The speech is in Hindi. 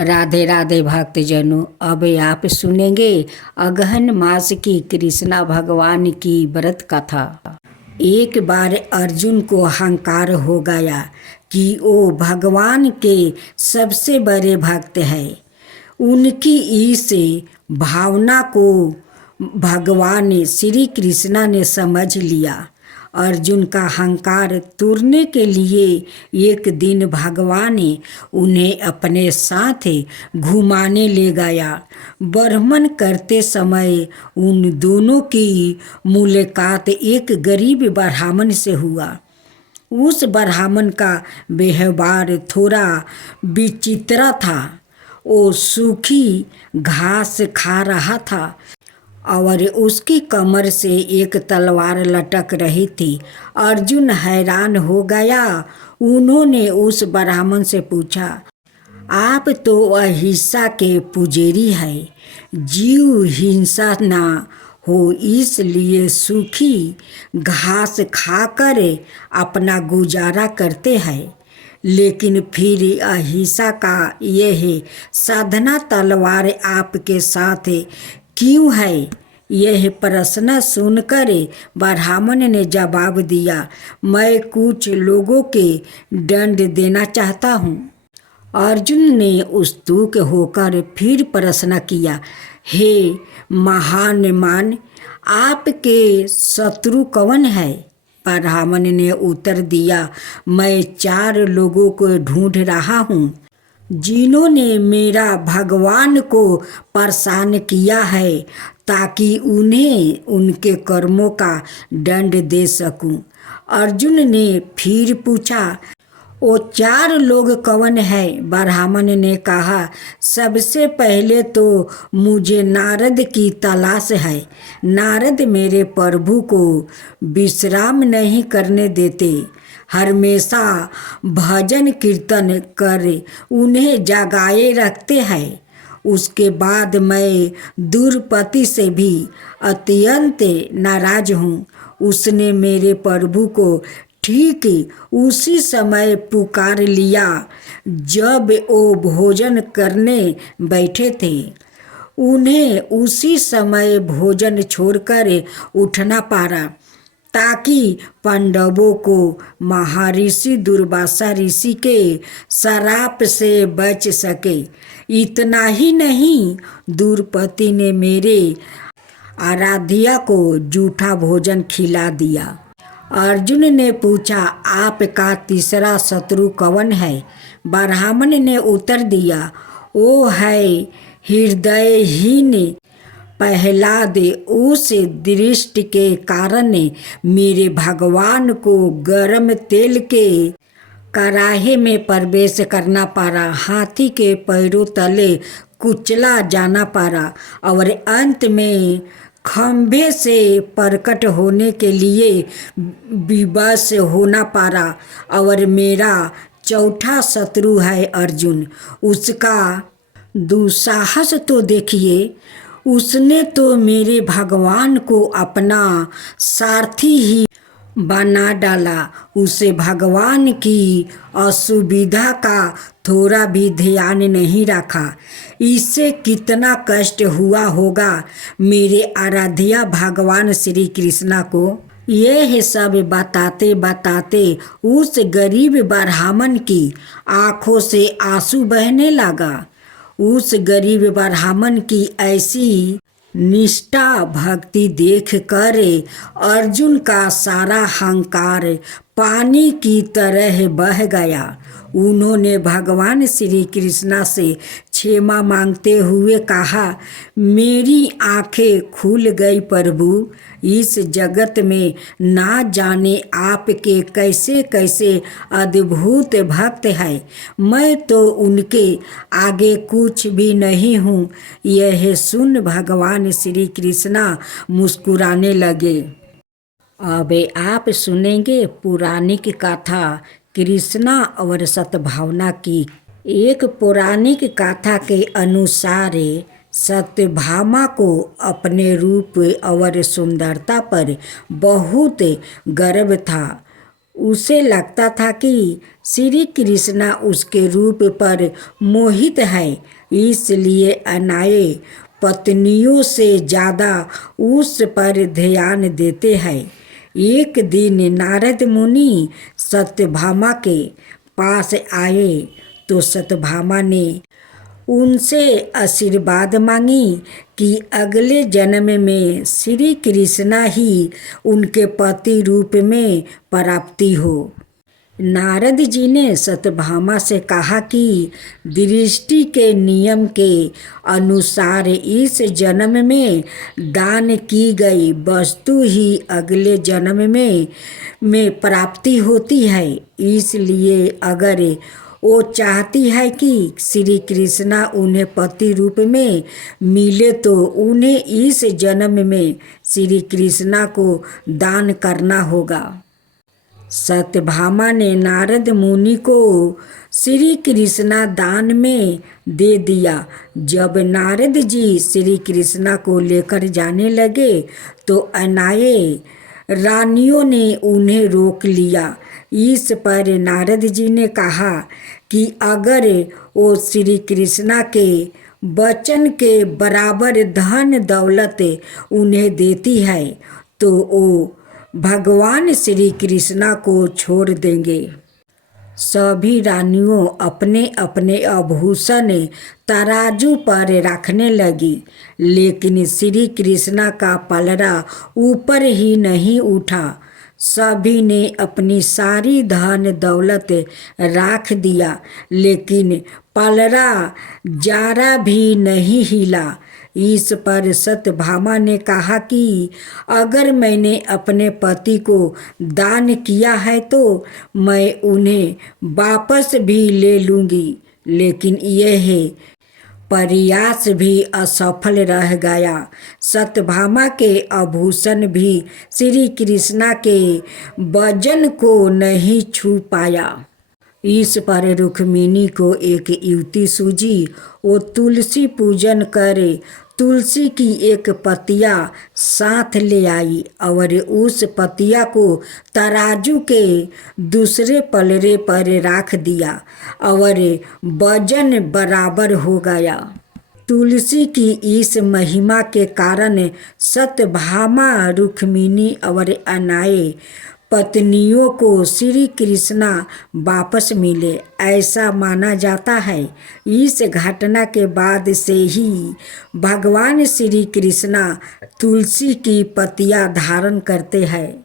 राधे राधे भक्तजनों, अब आप सुनेंगे अगहन मास की कृष्णा भगवान की व्रत कथा। एक बार अर्जुन को अहंकार हो गया कि वो भगवान के सबसे बड़े भक्त है। उनकी इस भावना को भगवान श्री कृष्णा ने समझ लिया। अर्जुन का अहंकार तोड़ने के लिए एक दिन भगवान ने उन्हें अपने साथ घुमाने ले गया। भ्रमण करते समय उन दोनों की मुलाकात एक गरीब ब्राह्मण से हुआ। उस ब्राह्मण का व्यवहार थोड़ा विचित्र था। वो सूखी घास खा रहा था और उसकी कमर से एक तलवार लटक रही थी। अर्जुन हैरान हो गया। उन्होंने उस ब्राह्मण से पूछा, आप तो अहिंसा के पुजारी हैं, जीव हिंसा ना हो इसलिए सूखी घास खाकर अपना गुजारा करते हैं, लेकिन फिर अहिंसा का यह साधना तलवार आपके साथ क्यों है? यह प्रश्न सुनकर ब्राह्मण ने जवाब दिया, मैं कुछ लोगों के दंड देना चाहता हूँ। अर्जुन ने उत्सुक होकर फिर प्रश्न किया, हे महान मान, आपके शत्रु कौन है? ब्राह्मण ने उत्तर दिया, मैं 4 लोगों को ढूंढ रहा हूँ जिन्होंने मेरा भगवान को परेशान किया है, ताकि उन्हें उनके कर्मों का दंड दे सकूं। अर्जुन ने फिर पूछा, वो 4 लोग कौन है? ब्राह्मण ने कहा, सबसे पहले तो मुझे नारद की तलाश है। नारद मेरे प्रभु को विश्राम नहीं करने देते, हमेशा भजन कीर्तन कर उन्हें जगाए रखते हैं। उसके बाद मैं द्रौपदी से भी अत्यंत नाराज हूँ। उसने मेरे प्रभु को ठीक उसी समय पुकार लिया जब वो भोजन करने बैठे थे। उन्हें उसी समय भोजन छोड़कर उठना पड़ा ताकि पांडवों को महर्षि दुर्वासा ऋषि के श्राप से बच सके। इतना ही नहीं, द्रौपदी ने मेरे आराध्या को जूठा भोजन खिला दिया। अर्जुन ने पूछा, आपका तीसरा शत्रु कौन है? ब्राह्मण ने उत्तर दिया, वो है हृदयहीन प्रहलाद। उस दृष्टि के कारण मेरे भगवान को गर्म तेल के कड़ाहे में प्रवेश करना पड़ा, हाथी के पैरों तले कुचला जाना पड़ा और अंत में खंभे से प्रकट होने के लिए विवश होना पड़ा। और मेरा चौथा शत्रु है अर्जुन। उसका दुस्साहस तो देखिए, उसने तो मेरे भगवान को अपना सारथी ही बना डाला। उसे भगवान की असुविधा का थोड़ा भी ध्यान नहीं रखा। इससे कितना कष्ट हुआ होगा मेरे आराध्या भगवान श्री कृष्णा को। यह सब बताते बताते उस गरीब ब्राह्मण की आंखों से आंसू बहने लगा। उस गरीब ब्राह्मण की ऐसी निष्ठा भक्ति देखकर अर्जुन का सारा अहंकार पानी की तरह बह गया। उन्होंने भगवान श्री कृष्णा से क्षमा मांगते हुए कहा, मेरी आंखें खुल गई प्रभु। इस जगत में ना जाने आपके कैसे कैसे अद्भुत भक्त हैं। मैं तो उनके आगे कुछ भी नहीं हूँ। यह सुन भगवान श्री कृष्णा मुस्कुराने लगे। अब आप सुनेंगे पौराणिक कथा कृष्णा और सद्भावना की। एक पौराणिक कथा के अनुसार सत्यभामा को अपने रूप और सुंदरता पर बहुत गर्व था। उसे लगता था कि श्री कृष्णा उसके रूप पर मोहित है, इसलिए अनाये पत्नियों से ज़्यादा उस पर ध्यान देते हैं। एक दिन नारद मुनि सत्यभामा के पास आए तो सत्यभामा ने उनसे आशीर्वाद मांगी कि अगले जन्म में श्री कृष्णा ही उनके पति रूप में प्राप्ति हो। नारद जी ने सत्यभामा से कहा कि दृष्टि के नियम के अनुसार इस जन्म में दान की गई वस्तु ही अगले जन्म में प्राप्ति होती है। इसलिए अगर वो चाहती है कि श्री कृष्णा उन्हें पति रूप में मिले तो उन्हें इस जन्म में श्री कृष्णा को दान करना होगा। सत्यभामा ने नारद मुनि को श्री कृष्णा दान में दे दिया। जब नारद जी श्री कृष्णा को लेकर जाने लगे तो अनाये रानियों ने उन्हें रोक लिया। इस पर नारद जी ने कहा कि अगर वो श्री कृष्णा के वचन के बराबर धन दौलत उन्हें देती है तो वो भगवान श्री कृष्णा को छोड़ देंगे। सभी रानियों अपने अपने आभूषण तराजू पर रखने लगी, लेकिन श्री कृष्णा का पलड़ा ऊपर ही नहीं उठा। सभी ने अपनी सारी धन दौलत रख दिया, लेकिन पलड़ा जरा भी नहीं हिला। इस पर सत्यभामा ने कहा कि अगर मैंने अपने पति को दान किया है तो मैं उन्हें वापस भी ले लूँगी, लेकिन यह प्रयास भी असफल रह गया। सत्यभामा के आभूषण भी श्री कृष्णा के वजन को नहीं छू पाया। इस पर रुक्मिणी को एक युक्ति सूझी। वो तुलसी पूजन करे तुलसी की एक पतिया साथ ले आई और उस पतिया को तराजू के दूसरे पलड़े पर रख दिया और वजन बराबर हो गया। तुलसी की इस महिमा के कारण सत्यभामा, रुक्मिणी और अनाये पत्नियों को श्री कृष्णा वापस मिले, ऐसा माना जाता है। इस घटना के बाद से ही भगवान श्री कृष्णा तुलसी की पत्तियां धारण करते हैं।